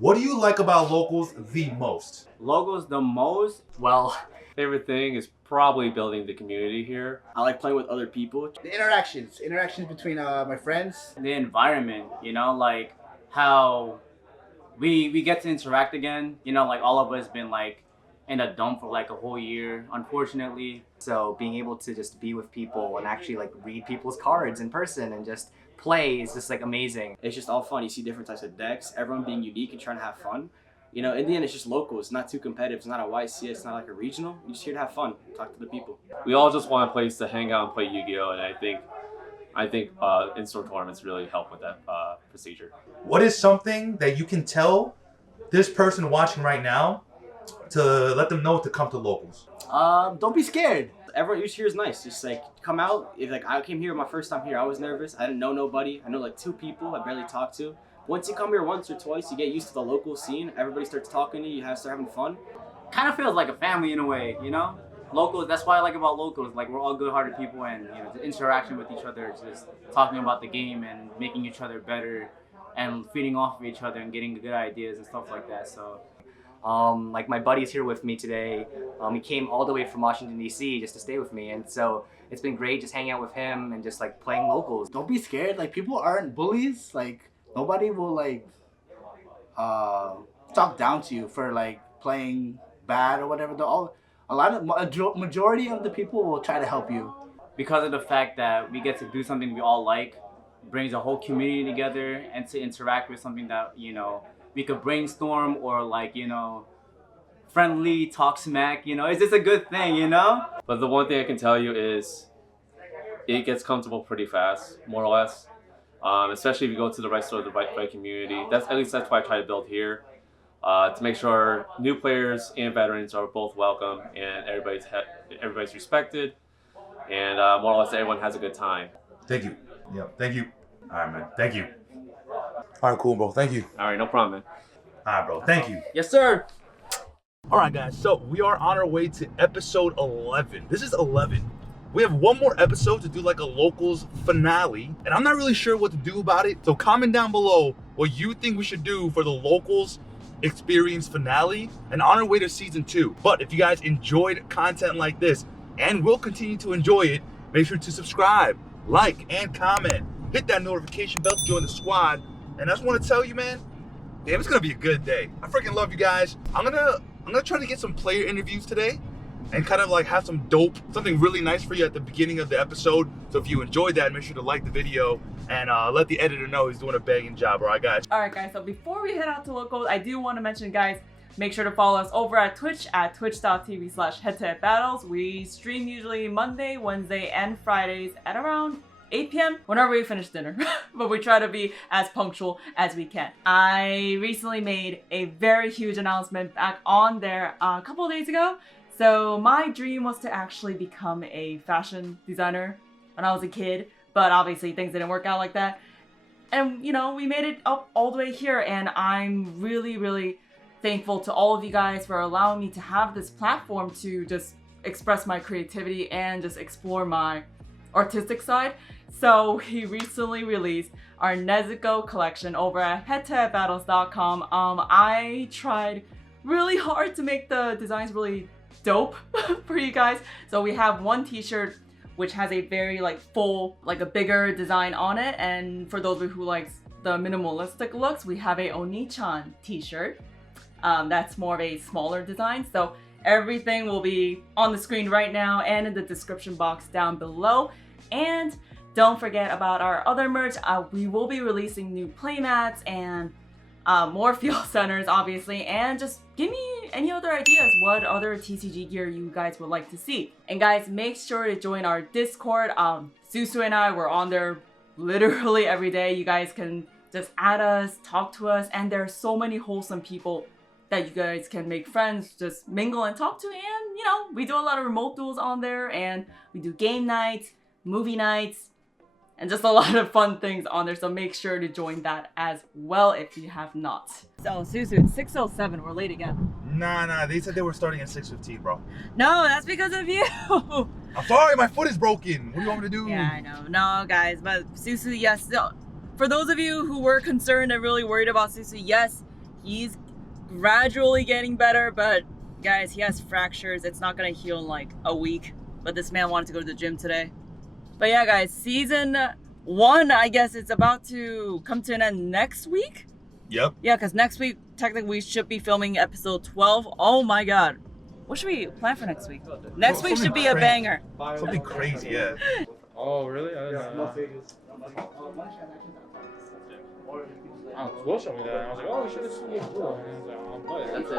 What do you like about locals the most? Locals the most? Well, favorite thing is probably building the community here. I like playing with other people. The interactions between my friends. The environment, you know, like how we get to interact again. You know, like all of us been like in a dump for like a whole year, unfortunately. So being able to just be with people and actually like read people's cards in person and just play is just like amazing. It's just all fun. You see different types of decks, everyone being unique and trying to have fun. You know, in the end, it's just local. It's not too competitive. It's not a YCS. It's not like a regional. You're just here to have fun, talk to the people. We all just want a place to hang out and play Yu-Gi-Oh! And I think in-store tournaments really help with that procedure. What is something that you can tell this person watching right now to let them know to come to locals? Don't be scared. Everyone here is nice. Just like come out. If like I came here my first time here, I was nervous. I didn't know nobody. I know like 2 people I barely talked to. Once you come here once or twice, you get used to the local scene. Everybody starts talking to you. You start having fun. Kind of feels like a family in a way, you know. Locals. That's what I like about locals. Like we're all good-hearted people, and you know, the interaction with each other, just talking about the game and making each other better, and feeding off of each other and getting good ideas and stuff like that. So. Like my buddy's here with me today. He came all the way from Washington, D.C. just to stay with me. And so it's been great just hanging out with him and just like playing locals. Don't be scared. Like people aren't bullies. Like nobody will like talk down to you for like playing bad or whatever. Majority of the people will try to help you. Because of the fact that we get to do something we all like, brings a whole community together, and to interact with something that, you know, we could brainstorm or like, you know, friendly talk smack, you know, it's just a good thing, you know? But the one thing I can tell you is it gets comfortable pretty fast, more or less. Especially if you go to the right store, the right community. At least that's why I try to build here. To make sure new players and veterans are both welcome and everybody's respected. And more or less everyone has a good time. Thank you. Yeah, thank you. All right, man. Thank you. All right, cool, bro. Thank you. All right, no problem, man. All right, bro. Thank you. Yes, sir. All right, guys. So we are on our way to episode 11. This is 11. We have one more episode to do like a locals finale, and I'm not really sure what to do about it. So comment down below what you think we should do for the locals experience finale and on our way to season 2. But if you guys enjoyed content like this and will continue to enjoy it, make sure to subscribe, like, and comment. Hit that notification bell to join the squad. And I just want to tell you, man, damn, it's gonna be a good day. I freaking love you guys. I'm gonna try to get some player interviews today and kind of like have something really nice for you at the beginning of the episode. So if you enjoyed that, make sure to like the video and let the editor know he's doing a banging job. All right, guys. All right, guys. So before we head out to locals, I do want to mention, guys, make sure to follow us over at Twitch at twitch.tv/HeadtoHead battles. We stream usually Monday, Wednesday, and Fridays at around 8 p.m. whenever we finish dinner, but we try to be as punctual as we can. I recently made a very huge announcement back on there a couple of days ago. So my dream was to actually become a fashion designer when I was a kid, but obviously things didn't work out like that. And you know, we made it up all the way here, and I'm really, really thankful to all of you guys for allowing me to have this platform to just express my creativity and just explore my artistic side. So we recently released our Nezuko collection over at HeadtoHeadBattles.com. I tried really hard to make the designs really dope for you guys. So we have one t-shirt which has a very like full, like a bigger design on it. And for those of you who likes the minimalistic looks, we have a Oni-chan t-shirt. That's more of a smaller design. So everything will be on the screen right now and in the description box down below. And don't forget about our other merch. We will be releasing new playmats and more field centers, obviously. And just give me any other ideas, what other TCG gear you guys would like to see. And guys, make sure to join our Discord. Susu and I, we're on there literally every day. You guys can just add us, talk to us, and there are so many wholesome people that you guys can make friends, just mingle and talk to. And you know, we do a lot of remote duels on there, and we do game nights, movie nights, and just a lot of fun things on there. So make sure to join that as well if you have not. So Susu, it's 6:07, we're late again. Nah, they said they were starting at 6:15, bro. No, that's because of you. I'm sorry, my foot is broken. What do you want me to do? Yeah, I know. No, guys, but Susu, yes. So, for those of you who were concerned and really worried about Susu, yes, He's gradually getting better, but guys, he has fractures. It's not gonna heal in like a week. But this man wanted to go to the gym today. But yeah, guys, season 1, I guess it's about to come to an end next week. Yep. Yeah, because next week, technically, we should be filming episode 12. Oh my god. What should we plan for next week? Next week should be a banger. Something crazy, yeah. Oh, really? I didn't know. Will showed me that. And I was like, oh, we should have seen it before. And he was like, oh, That's it.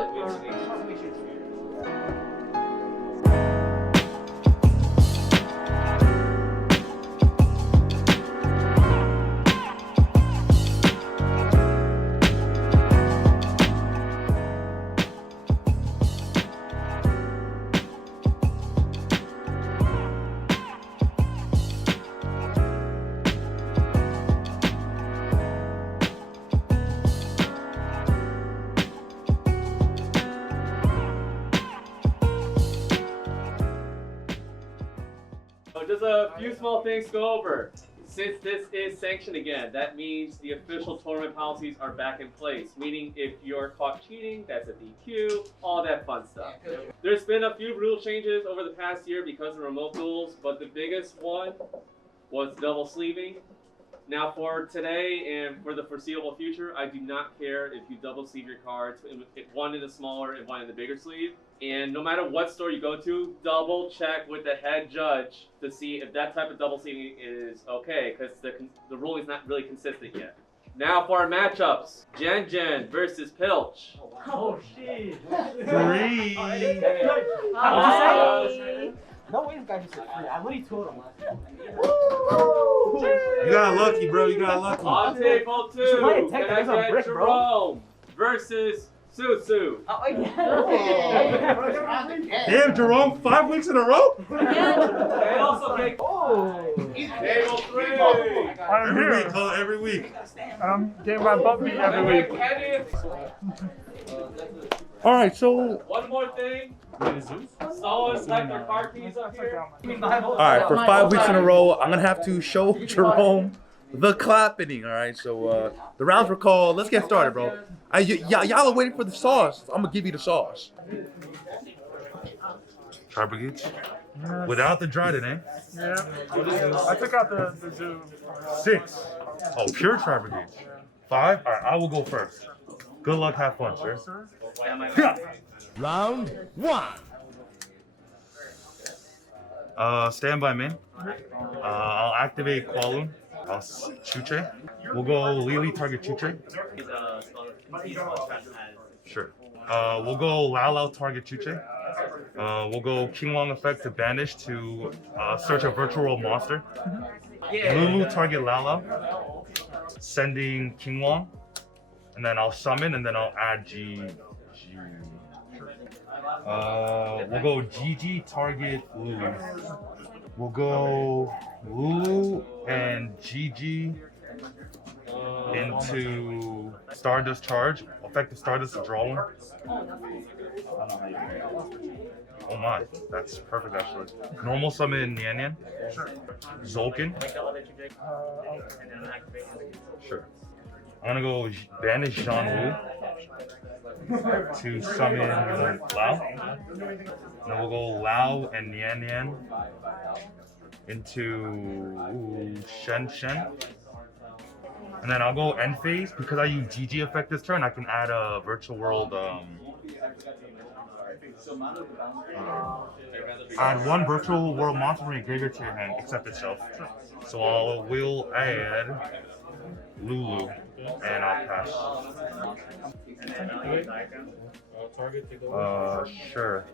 So just a few small things to go over. Since this is sanctioned again, that means the official tournament policies are back in place. Meaning if you're caught cheating, that's a DQ, all that fun stuff. There's been a few rule changes over the past year because of remote duels, but the biggest one was double sleeving. Now for today and for the foreseeable future, I do not care if you double sleeve your cards, one in the smaller and one in the bigger sleeve. And no matter what store you go to, double check with the head judge to see if that type of double sleeving is okay, because the ruling is not really consistent yet. Now for our matchups, JenJen versus Pilch. oh, shit. Three. No way this guy just said free. I literally told him. You got lucky, bro. You got lucky. On table 2, can I get Jerome versus Susu? Damn, Jerome, 5 weeks in a row? And also get table 3. I'm Every here. week, huh? Every week. I'm getting my butt beat every week. All right, so. One more thing. Someone left their car keys up here. All right, for 5 weeks in a row, I'm gonna have to show Jerome the clapping. All right, so the rounds were called. Let's get started, bro. Y'all are waiting for the sauce. I'm gonna give you the sauce. Try brigades. Without the Dryden, eh? Yeah. I took out the zoo. 6. Oh, pure try brigades. 5. All right, I will go first. Good luck, have fun, sir. Round 1. Stand by main. I'll activate Qualoon. I'll Chuche. We'll go Lily target Chuche. Sure. We'll go Lao Lao target Chuche. We'll go King Long effect to banish to search a virtual world monster. Lulu target Lao Lao. Sending King Long. And then I'll summon and then I'll add G. We'll go GG target Lulu. We'll go Lulu and GG into Stardust charge. Effective Stardust to draw one. Oh my, that's perfect actually. Normal summon Nian Nian. Zolkin. Sure. I'm gonna go banish Jean Wu to summon Lao. Then we'll go Lao and Nian Nian into Shen Shen. And then I'll go end phase because I use GG effect this turn. I can add a virtual world. Add one virtual world monster from your graveyard to your hand, except itself. So I will add Lulu, and I'll pass. Sure.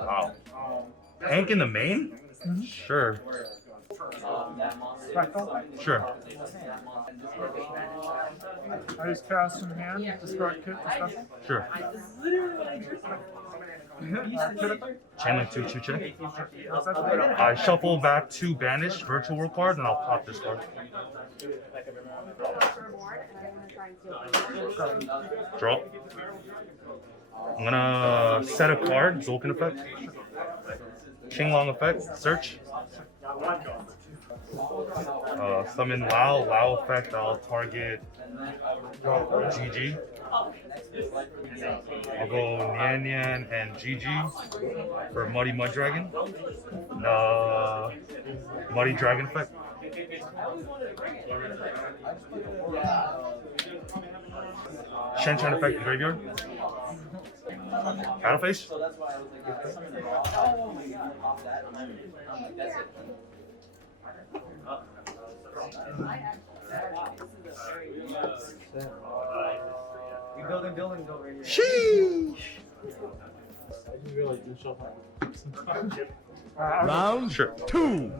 Wow. Hank in the main? Sure. Sure. I just cast in hand, discard kit and stuff. Sure. Channeling 2 Chuche. I shuffle back 2 banished virtual world cards and I'll pop this card. Draw. I'm gonna set a card, Zulkin effect. King Long effect, search. Summon Lao, Lao effect, I'll target GG. I'll go Nian Nian and GG for Muddy Mud Dragon. Muddy Dragon effect. Shen Chen effect in graveyard. Battle face. We building buildings over here. Sheesh. Round Sure. 2.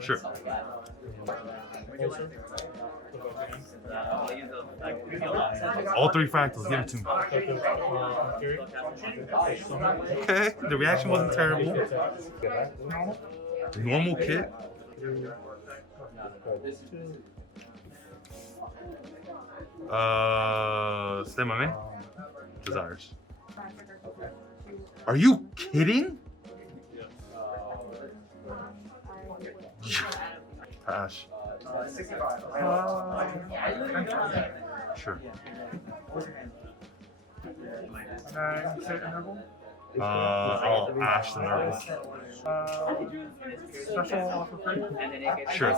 Sure. All 3 fractals, give it to me. Okay, the reaction wasn't terrible. Normal kit. Stay my man. Desires. Are you kidding? Pass. Sure. I'll ash the nervous. Special offer free. Sure.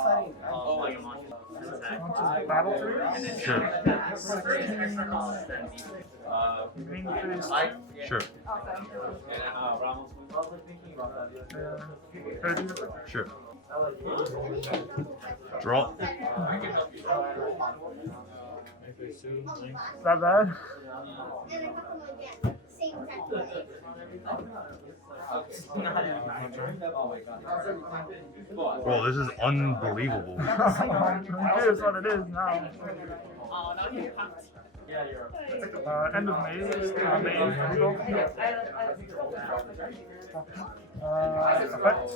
Battle 3. Sure. Green face. Sure. Sure. Draw. Not bad. Bro, this is unbelievable. Here's what it is now. End of May. Effects.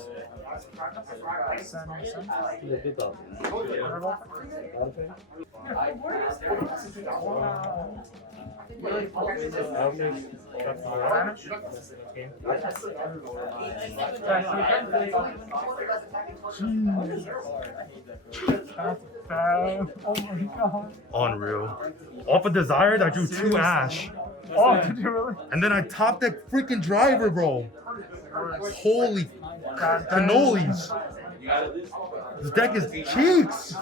Oh my god. Unreal. Off of Desired, I drew 2 ash. Oh, did you really? And then I topped that freaking driver, bro. Holy cannolis. This deck is cheeks.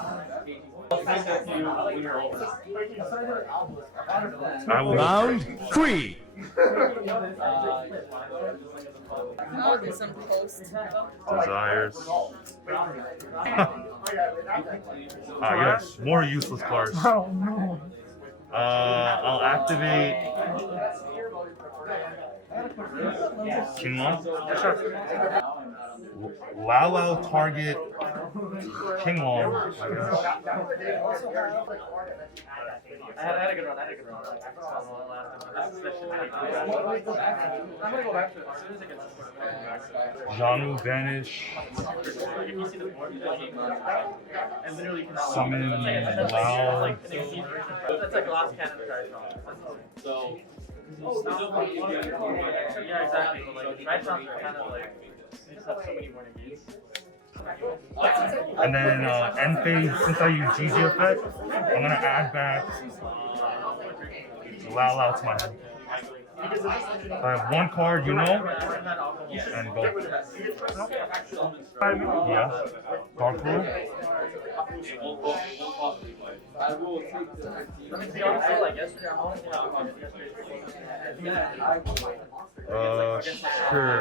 I will. Round 3. I'll do some post. Desires. Yes, more useless cards. Oh no. I'll activate King Long. Lao Lao target King Long. I had a good run. I'm gonna go back to it as soon as it gets. Janu Vanish. Summon Lao. That's like the last cannon card. So. Yeah, exactly. But like, Tritrons are kind of like, they just have so many more negates. And then end phase, since I use GG effect, I'm gonna add back Lao Lao to my hand. I have 1 card, you know, and go. Yeah. Dark Rule. Sure.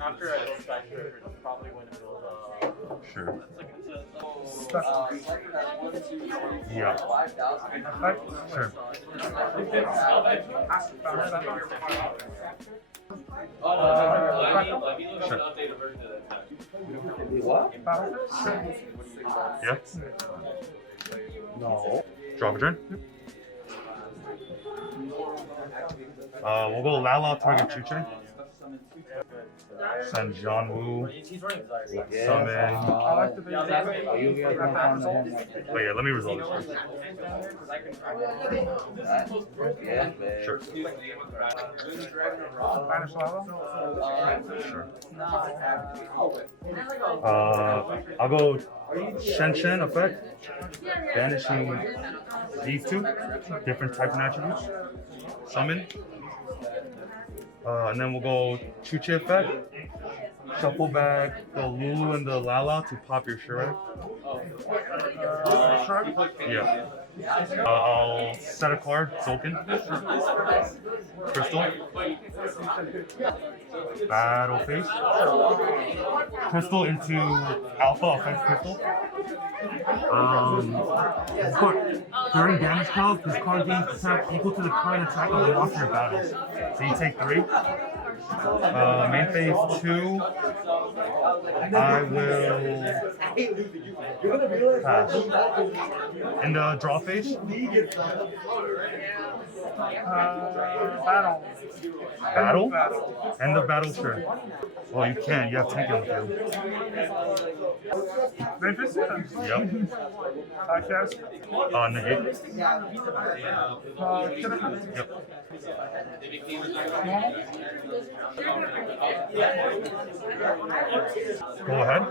After I build Spectre, it's probably when it builds Sure. Yeah. Sure. Yeah. No. Drop a turn. We'll go Lao Lao target Chuche. Send John Woo. Summon. I like the baby. Oh yeah, let me resolve this first. Sure. Spanish lava. Sure. I'll go Shen effect. Banishing these two different types of attributes. Summon. And then we'll go Chuche effect. Shuffle back the Lulu and the Lala to pop your Shrek. Yeah. I'll set a card, Sulkin. Crystal. Battle face. Crystal into Alpha effect Crystal. This card, during damage calls, this card gains attack equal to the current attack of the monster battles. So you take 3. Main phase 2. I will pass. In the draw phase? Battle. Battle? End of battle turn. Well, you can't. You have tank on the field. Memphis? Yep. Cast. Negate. Yep. Go ahead.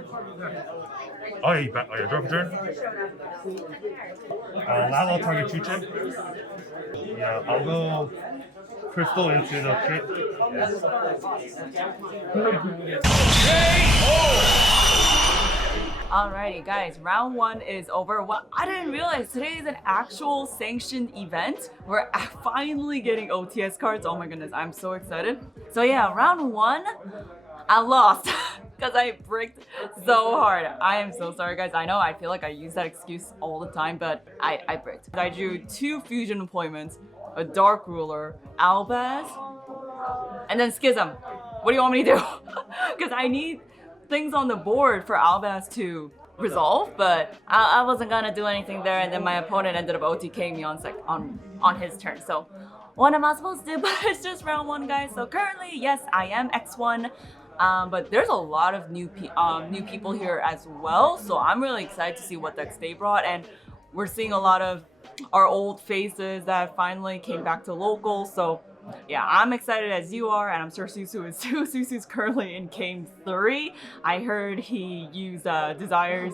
Oh, yeah, draw for turn. Lalo target Chuche. Yeah, I'll go Crystal into the kit. Alrighty, guys, round 1 is over. Well, I didn't realize today is an actual sanctioned event. We're finally getting OTS cards. Oh my goodness, I'm so excited. So yeah, round 1, I lost because I bricked so hard. I am so sorry, guys. I know I feel like I use that excuse all the time, but I bricked. I drew 2 fusion appointments, a Dark Ruler, Albaz, and then Schism. What do you want me to do? Because I need things on the board for Albaz to resolve, but I wasn't gonna do anything there, and then my opponent ended up OTKing me on his turn. So what am I supposed to do? But it's just round 1, guys. So currently, yes, I am X1, but there's a lot of new people here as well. So I'm really excited to see what decks they brought, and we're seeing a lot of our old faces that finally came back to local. So yeah, I'm excited as you are, and I'm sure Susu is too. Susu's currently in game 3. I heard he used Desires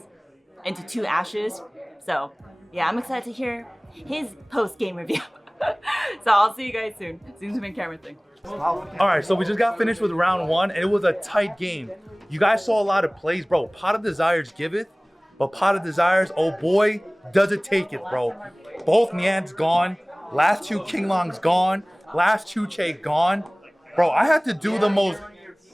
into 2 Ashes. So yeah, I'm excited to hear his post-game review. So I'll see you guys soon. Seems to be a camera thing. Alright, so we just got finished with round 1, and it was a tight game. You guys saw a lot of plays, bro. Pot of Desires giveth, but Pot of Desires, oh boy, does it take it, bro. Both Nyan's gone. Last 2 King Long's gone. Last Chuche gone. Bro, I had to do the most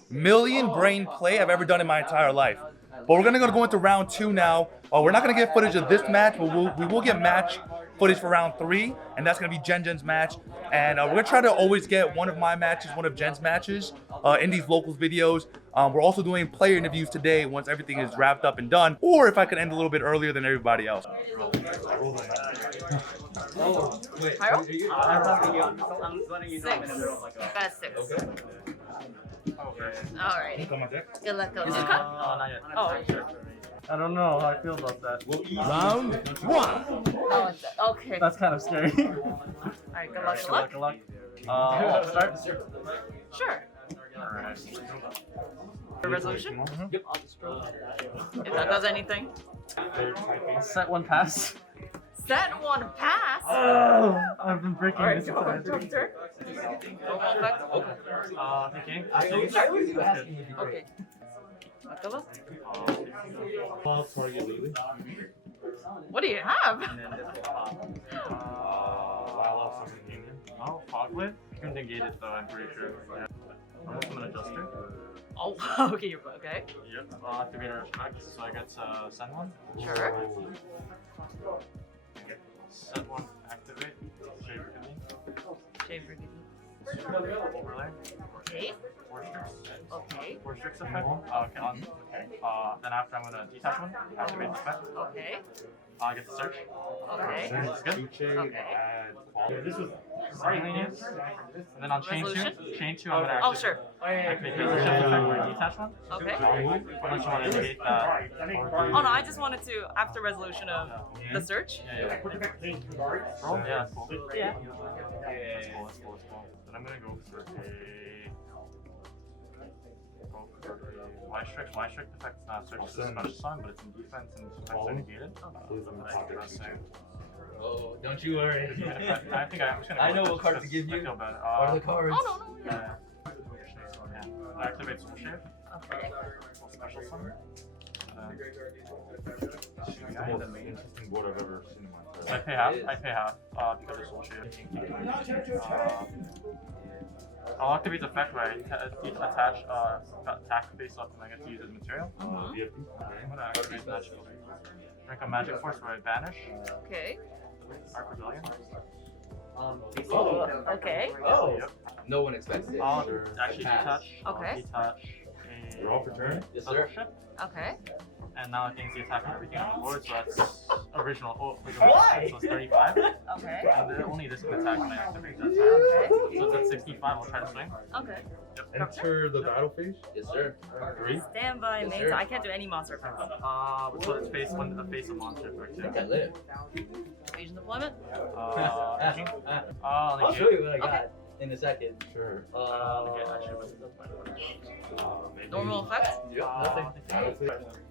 million brain play I've ever done in my entire life. But we're gonna go into round 2 now. We're not gonna get footage of this match, but we will get match footage for round 3, and that's gonna be JenJen's match. And we're gonna try to always get one of my matches, one of Jen's matches in these locals videos. We're also doing player interviews today once everything is wrapped up and done, or if I can end a little bit earlier than everybody else. Oh, wait. I'm letting you know I'm in the middle of like a... Best 6. Okay. Alright. Good luck, Is this cut? not yet. Oh, sure. I don't know how I feel about that. Round 1. oh, okay. That's kind of scary. Alright, good luck, Good luck. Start? Sure. Alright. Resolution? Mm-hmm. I'll just roll. If that does anything. Set 1 pass. Set 1 pass? I've been breaking Alright, this go time. turn. Thinking. Okay. Akala? What do you have? Oh, Foglit? You can negate it though, I'm pretty sure. Yeah. I'm an adjuster. Oh, okay, you're okay. Yep. Activate our effect, so I get to send 1. Sure. Set 1, activate. Shade Forgiving. Shade Forgiving. Overlay. Okay. 4 strikes. Okay. 4 strikes effect. Okay, on. Okay. Then after I'm gonna detach 1, activate the effect. Okay. I get to search. Okay. It's good. Okay. This was and then on chain Resolution? 2, I'm gonna Oh, sure. activate resolution effect for a detach one. Okay. Unless you want to negate that. Oh no, I just wanted to, after resolution of the search. Yeah. Roll? Yeah, that's cool. Yeah. That's cool. Then I'm gonna go for a Y-Strict effect's not search, it's a special sign, but it's in defense and effects are negated. Oh, don't you worry. I think I'm just gonna I know what card to give you. What are the cards? Oh no. Yeah. Activate Soul Shave. Okay. Special summon. It's the most interesting board I've ever seen in my life. I pay half because of Soul Shave. I'll activate the effect where I attach attack face up and I get to use it as material. I'm gonna activate magical. Drink a magic force where I banish. Okay. Arc Rebellion. Okay. Oh. Yep. No one expects it. I'll actually detach. Okay. Detach You're off for turn? Yes, sir. ship. Okay. And now it gains the attack on everything on the board, so that's original. Why? So it's 35. Okay. And then only this can attack when I activate that. Okay. So it's at 65. I'll try to swing. Okay. Enter the battle phase. Yes, sir. 3. Stand by Yes, main, sir. so I can't do any monster effects. So it's face one, a face of monster for I two. think I live. Invasion deployment. I'll show you what I got in a second. Sure. Normal effect. Yep, nothing.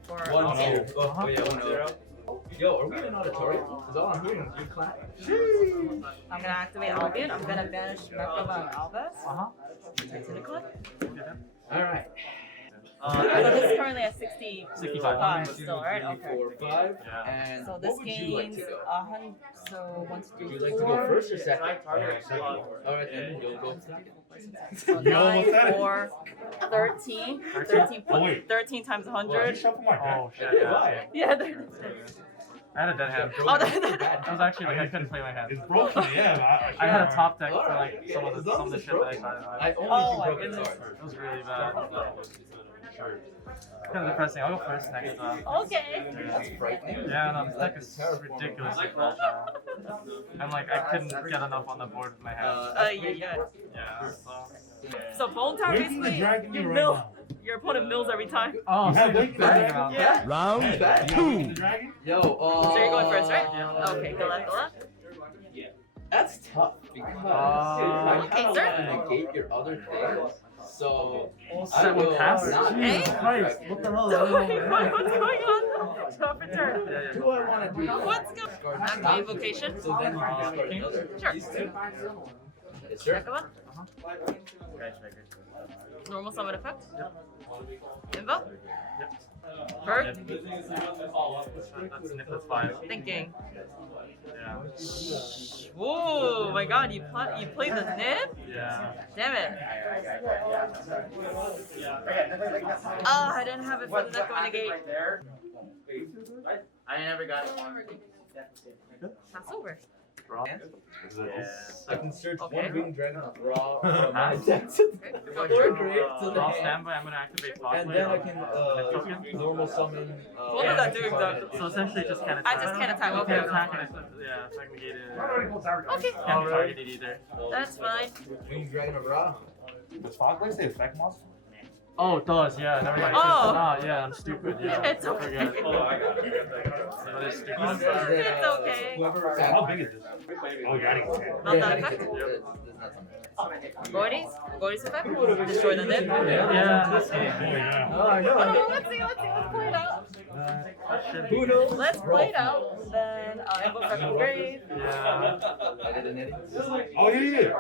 For 1-2. Oh, yeah, 1-0. Yo, are we in an auditorium? Because all I'm hearing is you clap. I'm gonna activate Albion. I'm gonna banish Mekova and Albus. Tentacle. Alright. So this is currently at 65 still, right? 1, 2, 3, Okay. 4, 5. Yeah. And So what this would you like gains to go? 100. So 1, 2, 3, Would you like to go first or second? Alright, then you'll go second. So Yo, 9, what's that? 4, 13. 13 times 100. Oh shit. Yeah, Yeah. why? Yeah. I had a dead hand. Oh, That was actually like I couldn't play my hand. It's broken, yeah. I had a top deck for Alright, like some of as the long as shit it's that I broken. got. I only Oh do my broken goodness. cards. It was really bad. Kind of depressing. I'll go first next. Okay. That's frightening. Yeah, no, this deck is ridiculously fragile. I'm like, I couldn't get enough on the board with my hand. Yeah. Yeah, so. So Bone Tower Where's the basically, dragon you right mill. now? Your opponent mills every time. Oh, You so have you're Link betting back? around. Yeah. Round Bad. two. Yo, So you're going first, right? Yeah. Okay, go left, go left. That's tough because Okay, I kind of sir. want to negate your other things. So I Set will one pass? not. Jesus Christ, what the hell? Wait, what's going on? Drop a turn. Do I want to do? What's going on? Activate invocation. So then you can discard another. Sure. These two. Yes, sir. Mekova. Normal summon effect. Invo. Bird. That's 5. Thinking. Yeah. Whoa, my god, you played the nib? Yeah. Damn it. Ah, I didn't have it for the deck going to gate. I never got it. Pass over. I can search Okay. one green dragon raw from Huh? my deck. Or grave to the I'll hand. stand by. I'm gonna activate And then I can normal summon. What is that doing, though? So essentially, just can't I attack. just can't attack, You okay. can't attack and yeah, it's not negated. Okay, Can't be targeted either. that's fine. Green dragon of raw. Does Foglace say effect monster? Oh, it does. Yeah, never mind. Oh. No, yeah, I'm stupid. Yeah, It's I okay. forget. That is stupid. It's okay. Whoever. How big is this? Oh, you're adding 10. Not that effect. Gordy's effect. Destroy the nib. Yeah, that's it. Oh, no, let's see, let's play it out. Who knows? Let's play it out. Then invoke from grave. Yeah. Oh, yeah.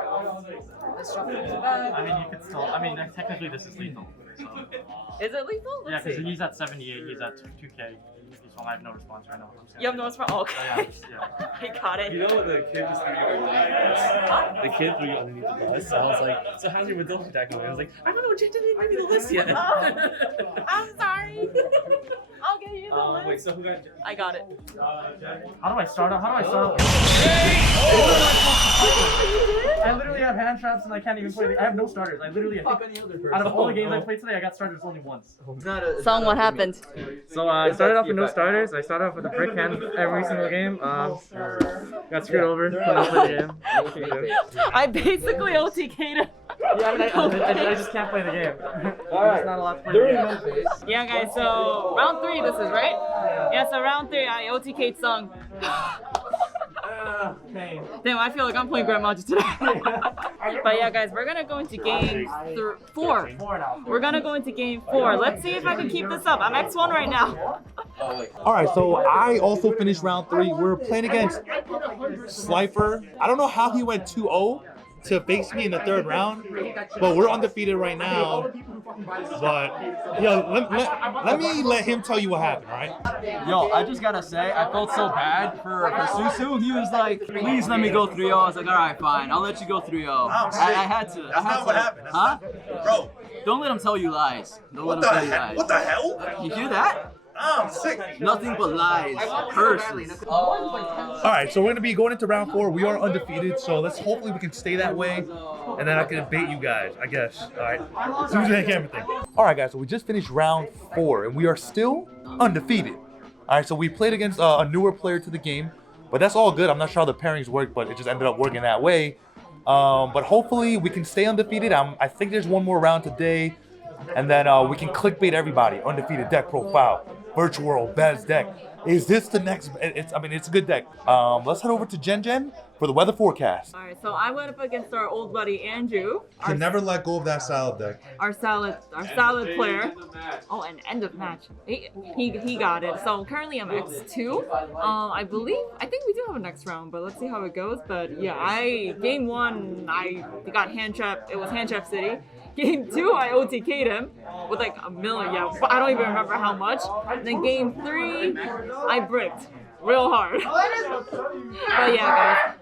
Let's drop it to back. I mean, you could still. I mean, technically, this is lethal. So. Is it lethal? Yeah, Let's because see. he's at 78. He's at 2K. So I have no response right now. You have no response? Oh, okay. Yeah. I got it. You know what the kid was throwing underneath the kid threw you underneath the bus. So I was like, so how's your Madonna attack going? I was like, I don't know, Jen didn't give me the list yet. Oh, I'm sorry. I'll give you the list. Wait, so who got I got it. How do I start out? How do I start out? I literally have hand traps and I can't even play. I have no starters. I literally, I think, out of all the games I played today, I got starters only once. Song, what happened? So I started off with no starters. I started off with a brick hand every single game. Got screwed over. Couldn't play the game. I basically OTK'd him. Yeah, I just can't play the game. There's not a lot to play the game. Yeah, guys, so round 3 this is, right? Yeah, so round 3, I OTK'd Sung. Damn, I feel like I'm playing Grandma today. But yeah, guys, we're gonna go into game 4. We're gonna go into game 4. Let's see if I can keep this up. I'm X1 right now. All right, so I also finished round 3. We're playing against Slifer. I don't know how he went 2-0 to face me in the 3rd round, but we're undefeated right now. But yo, let him tell you what happened, all right? Yo, I just gotta say, I felt so bad for Susu. He was like, please let me go 3-0. I was like, all right, fine, I'll let you go 3-0. I had to. That's not what happened. Huh? Bro. Don't let him tell you lies. Don't let him tell you lies. What the hell? You hear that? I'm sick. Nothing but lies. Curses. All right, so we're gonna be going into round 4. We are undefeated, so hopefully we can stay that way, and then I can bait you guys, I guess. All right, Susan and everything. All right, guys, so we just finished round 4, and we are still undefeated. All right, so we played against a newer player to the game, but that's all good. I'm not sure how the pairings work, but it just ended up working that way. But hopefully we can stay undefeated. I think there's one more round today, and then we can clickbait everybody. Undefeated deck profile. Virtual World, best deck. Is this the next? It's a good deck. Let's head over to JenJen for the weather forecast. All right, so I went up against our old buddy Andrew. Can never let go of that salad deck. Our salad player. Oh, and end of match. He got it. So currently I'm X2. I think we do have a next round, but let's see how it goes. But yeah, game 1 I got hand trapped. It was hand trap city. Game 2, I OTK'd him with like a million, I don't even remember how much. And then game 3, I bricked real hard. But yeah, guys,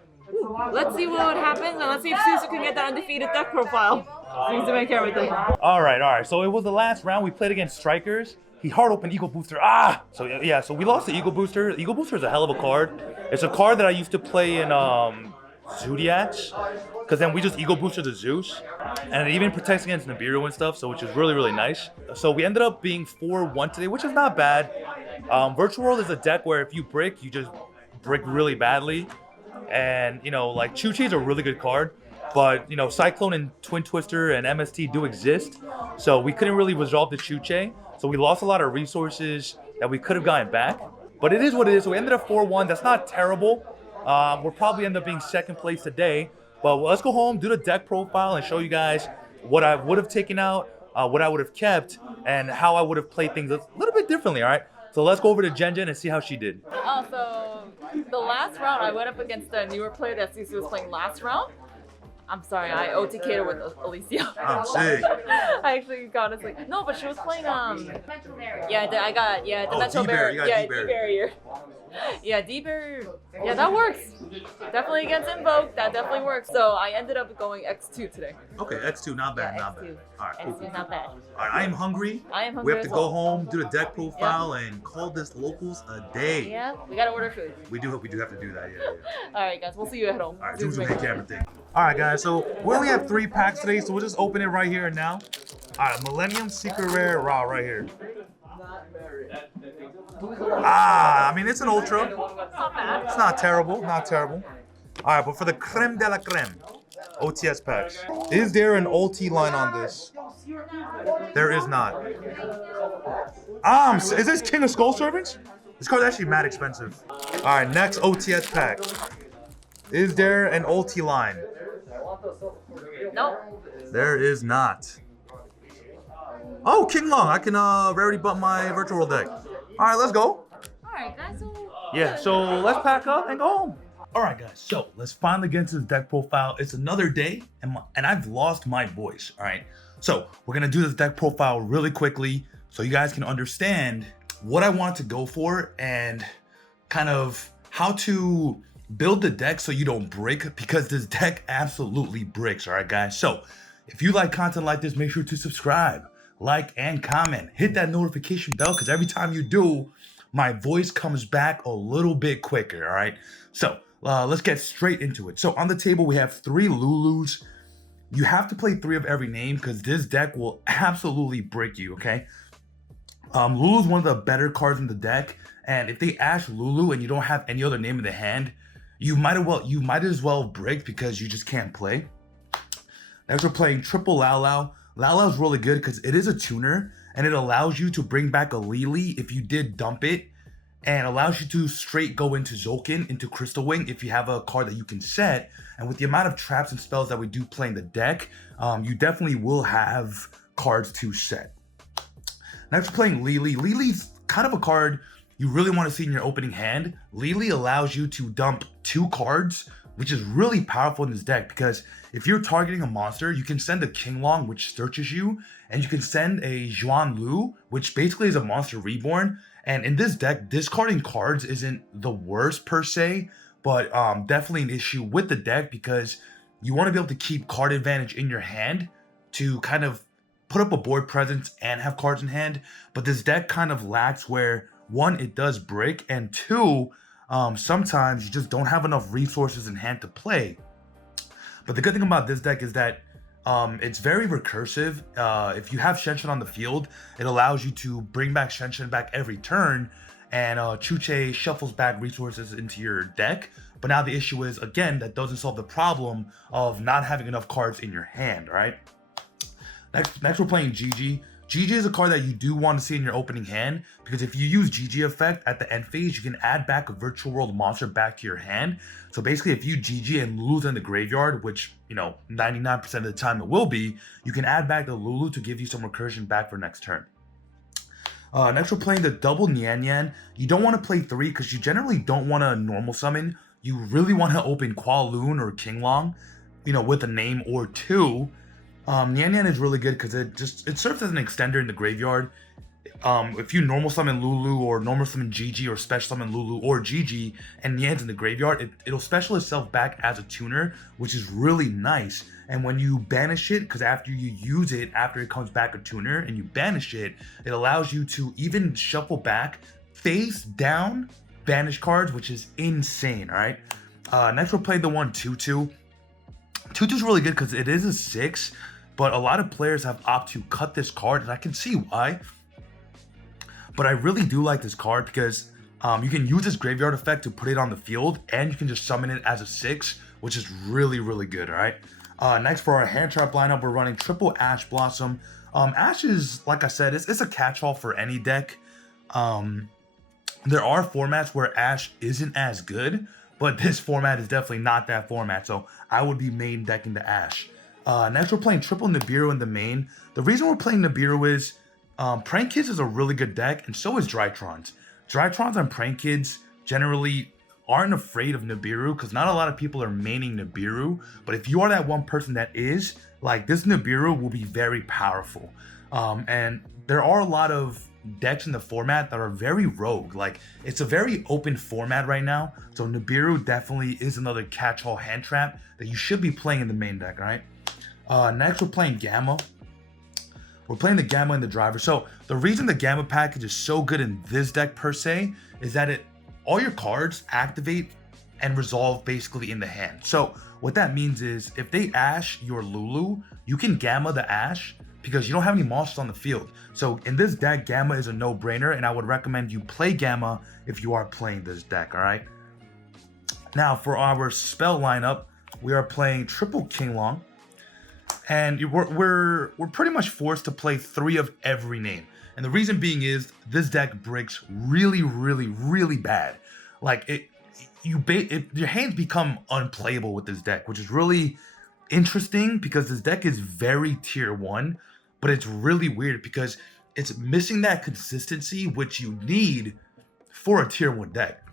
let's see what happens, and let's see if Susu can get that undefeated deck profile. Seems to make everything. All right. So it was the last round. We played against Strikers. He hard opened Eagle Booster. So yeah, so we lost the Eagle Booster. Eagle Booster is a hell of a card. It's a card that I used to play in Zodiacs, because then we just Eagle Booster the Zeus, and it even protects against Nibiru and stuff, so which is really, really nice. So we ended up being 4-1 today, which is not bad. Virtual World is a deck where if you brick, you just brick really badly, and like Chuchi is a really good card, but Cyclone and Twin Twister and MST do exist, so we couldn't really resolve the Chuchi, so we lost a lot of resources that we could have gotten back, but it is what it is. So we ended up 4-1. That's not terrible. We'll probably end up being 2nd place today, but let's go home, do the deck profile, and show you guys what I would have taken out, what I would have kept, and how I would have played things a little bit differently, all right? So let's go over to JenJen and see how she did. Oh, so the last round, I went up against a newer player that Susu was playing last round. I'm sorry, I OTK'd her with Alicia. I'm sick. I actually got us like, no, but she was playing, the Metro Barrier. Yeah, D-Barrier. Yeah, D-Barrier. Yeah, that works. Definitely against Invoke, that definitely works. So I ended up going X2 today. Okay, X2, not bad, not bad. All right, cool. X2, not bad. All right, I am hungry. We have to go home, do the deck profile, and call this locals a day. Yeah, we gotta order food. We do have to do that, yeah. All right, guys, we'll see you at home. All right, do the camera thing. All right, guys, so we only have 3 packs today, so we'll just open it right here and now. All right, Millennium Secret Rare Raw right here. I mean, it's an ultra. It's not terrible, not terrible. All right, but for the creme de la creme, OTS packs. Is there an ulti line on this? There is not. Is this King of Skull Servants? This card's actually mad expensive. All right, next OTS pack. Is there an ulti line? Nope. There is not. Oh, King Long. I can rarity bump my Virtual World deck. All right, let's go. All right, guys. Yeah, so let's pack up and go home. All right, guys, so let's finally get into the deck profile. It's another day, and I've lost my voice, all right? So we're going to do this deck profile really quickly so you guys can understand what I want to go for and kind of how to build the deck so you don't break, because this deck absolutely breaks, all right, guys? So if you like content like this, make sure to subscribe, like, and comment. Hit that notification bell, because every time you do, my voice comes back a little bit quicker, all right? So let's get straight into it. So on the table, we have 3 Lulus. You have to play 3 of every name because this deck will absolutely break you, okay? Lulu is one of the better cards in the deck, and if they Ash Lulu and you don't have any other name in the hand, you might as well break because you just can't play. Next, we're playing triple Lao Lao. Lao Lao is really good because it is a tuner, and it allows you to bring back a Lily if you did dump it, and allows you to straight go into Zolkin, into Crystal Wing if you have a card that you can set. And with the amount of traps and spells that we do play in the deck, you definitely will have cards to set. Next, we're playing Lily. Lily's kind of a card you really want to see in your opening hand. Lily allows you to dump 2 cards, which is really powerful in this deck because if you're targeting a monster, you can send a Qinglong, which searches you, and you can send a Zhuan Lu, which basically is a monster reborn. And in this deck, discarding cards isn't the worst per se, but definitely an issue with the deck because you want to be able to keep card advantage in your hand to kind of put up a board presence and have cards in hand. But this deck kind of lacks where, 1, it does brick, and 2, sometimes you just don't have enough resources in hand to play. But the good thing about this deck is that it's very recursive. If you have Shenshin on the field, it allows you to bring back Shenshin back every turn, and Chuche shuffles back resources into your deck. But now the issue is, again, that doesn't solve the problem of not having enough cards in your hand, right? Next we're playing GG. GG is a card that you do want to see in your opening hand because if you use GG effect at the end phase, you can add back a virtual world monster back to your hand. So basically, if you GG and Lulu's in the graveyard, which, 99% of the time it will be, you can add back the Lulu to give you some recursion back for next turn. Next, we're playing the double Nian Yan. You don't want to play 3 because you generally don't want to normal summon. You really want to open Kowloon or Qinglong, with a name or 2. Nian Yan is really good because it serves as an extender in the graveyard. If you normal summon Lulu or normal summon GG or special summon Lulu or GG and Nian's in the graveyard, it'll special itself back as a tuner, which is really nice. And when you banish it, because after you use it, after it comes back a tuner and you banish it, it allows you to even shuffle back face down banish cards, which is insane, all right? Next, we're playing the one Tutu. Tutu's really good because it is a 6, but a lot of players have opted to cut this card, and I can see why. But I really do like this card because you can use this graveyard effect to put it on the field, and you can just summon it as a 6, which is really, really good, all right? Next, for our hand trap lineup, we're running triple Ash Blossom. Ash is, like I said, it's a catch-all for any deck. There are formats where Ash isn't as good, but this format is definitely not that format, so I would be main decking the Ash. Next, we're playing triple Nibiru in the main. The reason we're playing Nibiru is Prank Kids is a really good deck, and so is Drytrons. Drytrons and Prank Kids generally aren't afraid of Nibiru because not a lot of people are maining Nibiru, but if you are that one person that is, like, this Nibiru will be very powerful. And there are a lot of decks in the format that are very rogue. Like, it's a very open format right now, so Nibiru definitely is another catch-all hand trap that you should be playing in the main deck, right? Next, we're playing Gamma. We're playing the Gamma and the Driver. So the reason the Gamma package is so good in this deck per se is that all your cards activate and resolve basically in the hand. So what that means is if they Ash your Lulu, you can Gamma the Ash because you don't have any monsters on the field. So in this deck, Gamma is a no-brainer, and I would recommend you play Gamma if you are playing this deck, all right? Now, for our spell lineup, we are playing triple Qinglong, and we're pretty much forced to play 3 of every name. And the reason being is this deck breaks really, really, really bad. Like, your hands become unplayable with this deck, which is really interesting because this deck is very tier 1, but it's really weird because it's missing that consistency which you need for a tier 1 deck.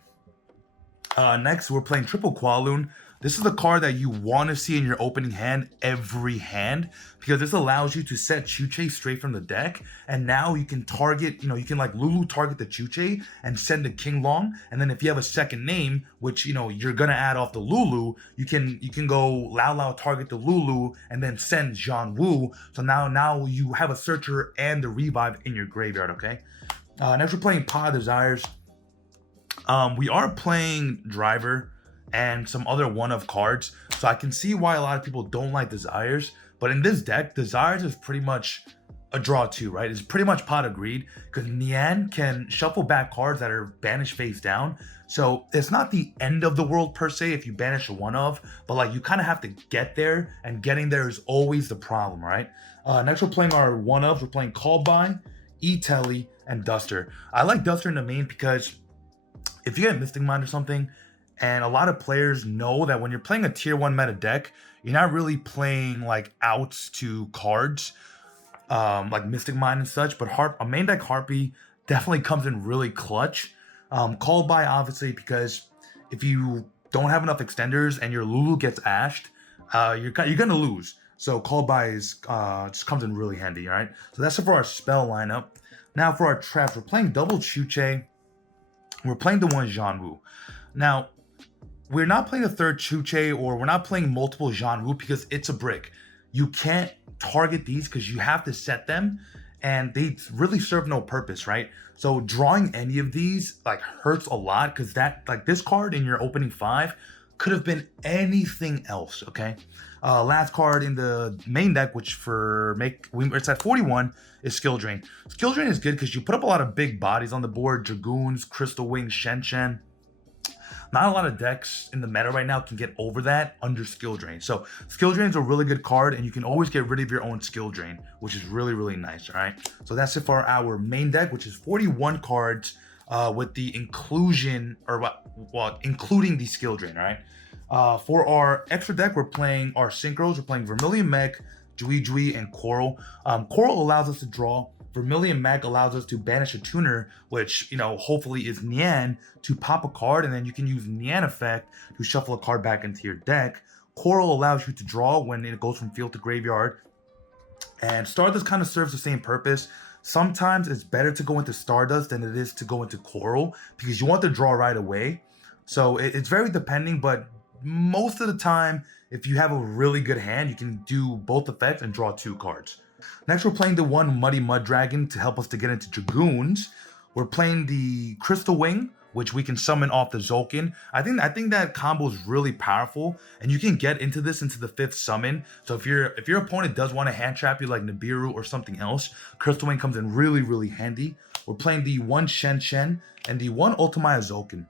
Next, we're playing triple Kowloon. This is the card that you want to see in your opening hand every hand because this allows you to set Chuche straight from the deck, and now you can target, you can like Lulu target the Chuche and send the Qinglong, and then if you have a second name, which you're gonna add off the Lulu, you can go Lao Lao target the Lulu and then send Zhan Wu. So now you have a searcher and the revive in your graveyard. Okay. Next we're playing Pod Desires. We are playing Driver. and some other one-of cards. So I can see why a lot of people don't like Desires. But in this deck, Desires is pretty much a draw too, right? It's pretty much pot of greed because Nian can shuffle back cards that are banished face down. So it's not the end of the world per se if you banish a one-of, but like you kind of have to get there, and getting there is always the problem, right? Next we're playing our one-ofs. We're playing Call By, E-Telly, and Duster. I like Duster in the main because if you get Mystic Mind or something, and a lot of players know that when you're playing a tier 1 meta deck, you're not really playing like outs to cards, like Mystic Mind and such, but a main deck Harpy definitely comes in really clutch. Called By, obviously, because if you don't have enough extenders and your Lulu gets ashed, you're gonna lose. So Called By is just comes in really handy, all right? So that's it for our spell lineup. Now for our traps, we're playing double Chuche. We're playing the one Zhanwu. Now, we're not playing a third Chuche, or we're not playing multiple Zhanwu because it's a brick. You can't target these because you have to set them, and they really serve no purpose, right? So drawing any of these like hurts a lot because that, like, this card in your opening 5 could have been anything else, okay? Last card in the main deck, which it's at 41, is Skill Drain. Skill Drain is good because you put up a lot of big bodies on the board: Dragoons, Crystal Wings, Shen. Not a lot of decks in the meta right now can get over that under Skill Drain. So Skill Drain is a really good card, and you can always get rid of your own Skill Drain, which is really, really nice, all right? So that's it for our main deck, which is 41 cards with the inclusion, including the Skill Drain, all right? For our extra deck, we're playing our Synchros. We're playing Vermilion Mech, Jui, and Coral. Coral allows us to draw. Vermilion Mech allows us to banish a tuner, which, hopefully is Nian, to pop a card, and then you can use Nian effect to shuffle a card back into your deck. Coral allows you to draw when it goes from field to graveyard. And Stardust kind of serves the same purpose. Sometimes it's better to go into Stardust than it is to go into Coral because you want to draw right away. So it's very depending, but most of the time, if you have a really good hand, you can do both effects and draw 2 cards. Next, we're playing the one Muddy Mud Dragon to help us to get into Dragoons. We're playing the Crystal Wing, which we can summon off the Zolkin. I think that combo is really powerful, and you can get into this into the 5th summon. So if your opponent does want to hand trap you like Nibiru or something else, Crystal Wing comes in really, really handy. We're playing the one Shen and the one Ultimaya Zolkin.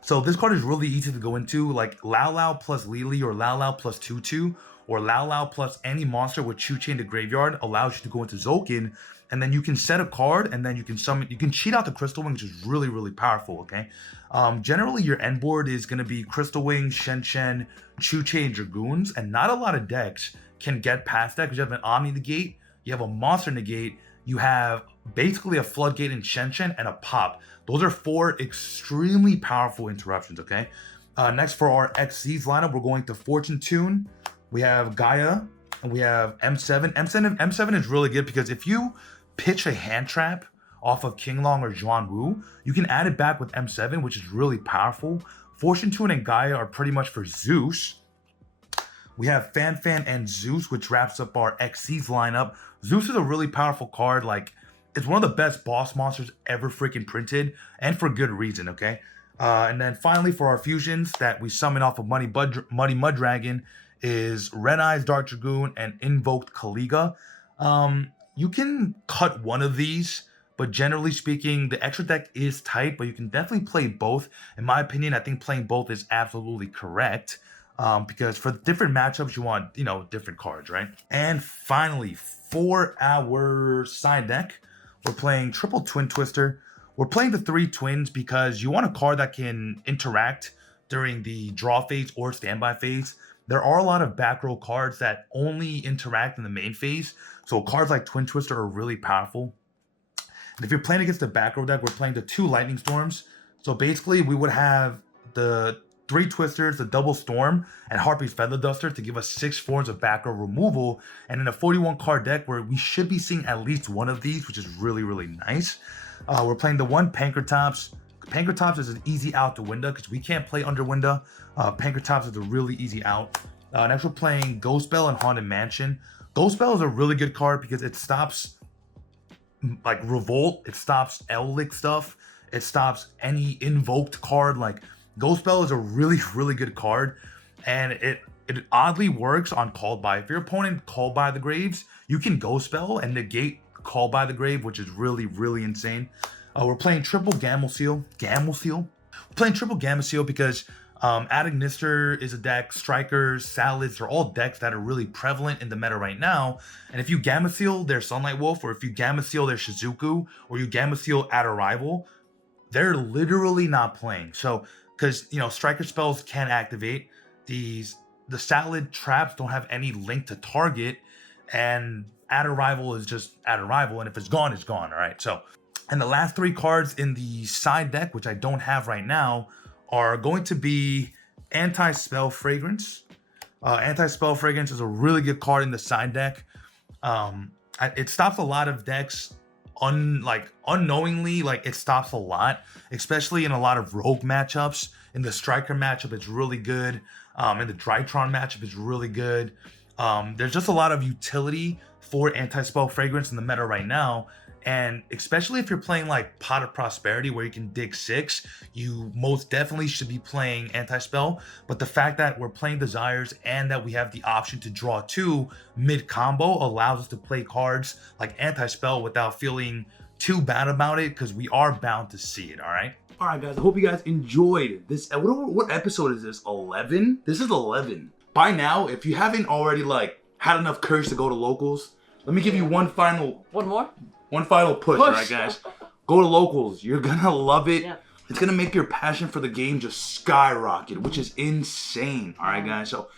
So this card is really easy to go into, like Lao plus Lili, or Lao plus Tutu, or Lao plus any monster with Chuche in the graveyard allows you to go into Zolkin, and then you can set a card, and then you can summon. You can cheat out the Crystal Wing, which is really, really powerful. Okay, generally your end board is going to be Crystal Wing, Shen, Chuche, and Dragoons, and not a lot of decks can get past that because you have an Omni Negate, you have a Monster Negate, you have basically a Floodgate in Shen and a Pop. Those are 4 extremely powerful interruptions. Okay, next for our XCs lineup, we're going to Fortune Tune. We have Gaia, and we have M7. M7 is really good because if you pitch a hand trap off of King Long or Zhanwu, you can add it back with M7, which is really powerful. Fortune Tune and Gaia are pretty much for Zeus. We have Fan and Zeus, which wraps up our XCs lineup. Zeus is a really powerful card. Like, it's one of the best boss monsters ever freaking printed, and for good reason, okay? And then finally for our fusions that we summon off of Muddy Mud Dragon is Red Eyes Dark Dragoon and Invoked Kaliga. You can cut one of these, but generally speaking, the extra deck is tight, but you can definitely play both. In my opinion, I think playing both is absolutely correct. Because for different matchups, you want, different cards, right? And finally, for our side deck, we're playing Triple Twin Twister. We're playing the 3 twins because you want a card that can interact during the draw phase or standby phase. There are a lot of back row cards that only interact in the main phase, so cards like Twin Twister are really powerful. And if you're playing against the back row deck, we're playing the 2 Lightning Storms. So basically, we would have the 3 Twisters, the Double Storm, and Harpy's Feather Duster to give us 6 forms of back row removal. And in a 41 card deck where we should be seeing at least one of these, which is really, really nice. We're playing the 1 Pankratops. Pankratops is an easy out to Winda because we can't play under Winda. Pankratops is a really easy out. Next we're playing Ghost Bell and Haunted Mansion. Ghost Bell is a really good card because it stops like Revolt, it stops Ellic stuff, it stops any invoked card like Ghost Spell is a really, really good card, and it oddly works on Called By. If your opponent Called By the Graves, you can Ghost Spell and negate Called By the Grave, which is really, really insane. We're playing triple Gamma Seal. We're playing triple Gamma Seal because Adagnister is a deck, Strikers, Salads, they're all decks that are really prevalent in the meta right now. And if you Gamma Seal their Sunlight Wolf, or if you Gamma Seal their Shizuku, or you Gamma Seal at Arrival, they're literally not playing. So, because, you know, Striker spells can activate. The Salad traps don't have any link to target, and at Arrival is just at Arrival, and if it's gone, all right? So, and the last 3 cards in the side deck, which I don't have right now, are going to be Anti-Spell Fragrance. Anti-Spell Fragrance is a really good card in the side deck. It stops a lot of decks unknowingly. Like, it stops a lot, especially in a lot of rogue matchups. In the Striker matchup, it's really good. In the Drytron matchup, it's really good. There's just a lot of utility for Anti-Spell Fragrance in the meta right now. And especially if you're playing like Pot of Prosperity where you can dig 6, you most definitely should be playing Anti-Spell. But the fact that we're playing Desires and that we have the option to draw 2 mid-combo allows us to play cards like Anti-Spell without feeling too bad about it, because we are bound to see it, all right? All right, guys, I hope you guys enjoyed this. What episode is this? 11? This is 11. By now, if you haven't already like had enough courage to go to locals, let me give you one final push, all right, guys? Go to locals. You're gonna love it. Yeah. It's gonna make your passion for the game just skyrocket, which is insane, all right, guys? So,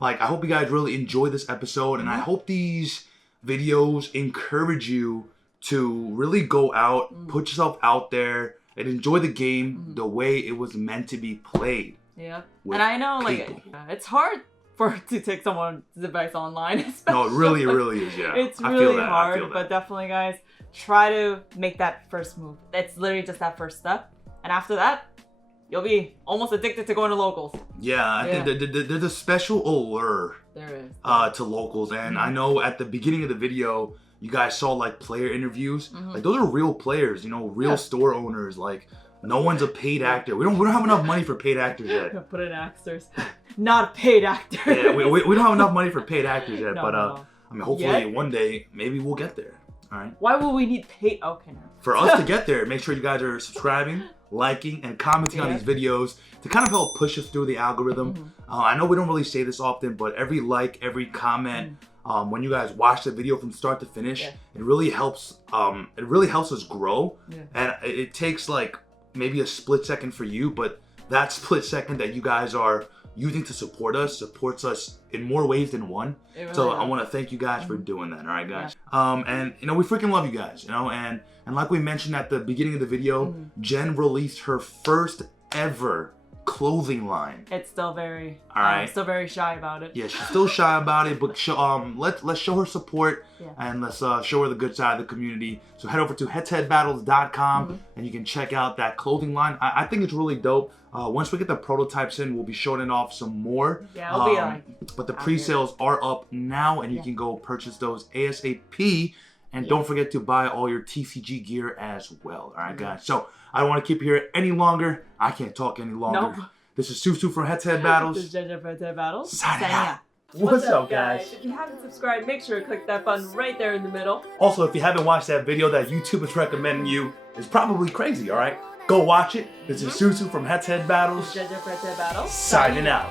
like, I hope you guys really enjoy this episode, and I hope these videos encourage you to really go out, put yourself out there, and enjoy the game the way it was meant to be played. Yeah. And I know, like, it's hard to take someone's advice online, especially. No, it really is, yeah. It's really hard, but definitely, guys, try to make that first move. It's literally just that first step. And after that, you'll be almost addicted to going to locals. Yeah, I think there's a special allure to locals. And I know at the beginning of the video, you guys saw like player interviews. Like, those are real players, you know, real store owners. Like, no one's a paid actor. We don't have enough money for paid actors yet. Put in actors. Not a paid actor. Yeah, we don't have enough money for paid actors yet. I mean, hopefully one day, maybe we'll get there. All right. Why will we need paid? Okay, no. For us to get there, make sure you guys are subscribing, liking, and commenting on these videos to kind of help push us through the algorithm. I know we don't really say this often, but every like, every comment, when you guys watch the video from start to finish, it really helps. It really helps us grow, and it takes like maybe a split second for you, but that split second that you guys are using to support us supports us in more ways than one. Really so I want to thank you guys for doing that. All right, guys. And you know, we freaking love you guys. You know, and like we mentioned at the beginning of the video, Jen released her first ever clothing line. It's still very, still very shy about it. Yeah, she's still shy about it, but let's show her support and let's show her the good side of the community. So head over to HeadtoHeadBattles.com and you can check out that clothing line. I think it's really dope. Once we get the prototypes in, we'll be showing off some more. Yeah, it'll be like, but the pre-sales are up now, and you can go purchase those ASAP. And don't forget to buy all your TCG gear as well. All right, guys. So I don't want to keep you here any longer. I can't talk any longer. Nope. This is Susu from HeadtoHead Battles. This is JenJen from HeadtoHead Battles. Signing out. What's up, guys? If you haven't subscribed, make sure to click that button right there in the middle. Also, if you haven't watched that video that YouTube is recommending you, it's probably crazy, all right? Go watch it. This is Susu from HeadtoHead Battles. This is JenJen from HeadtoHead Battles. Signing out.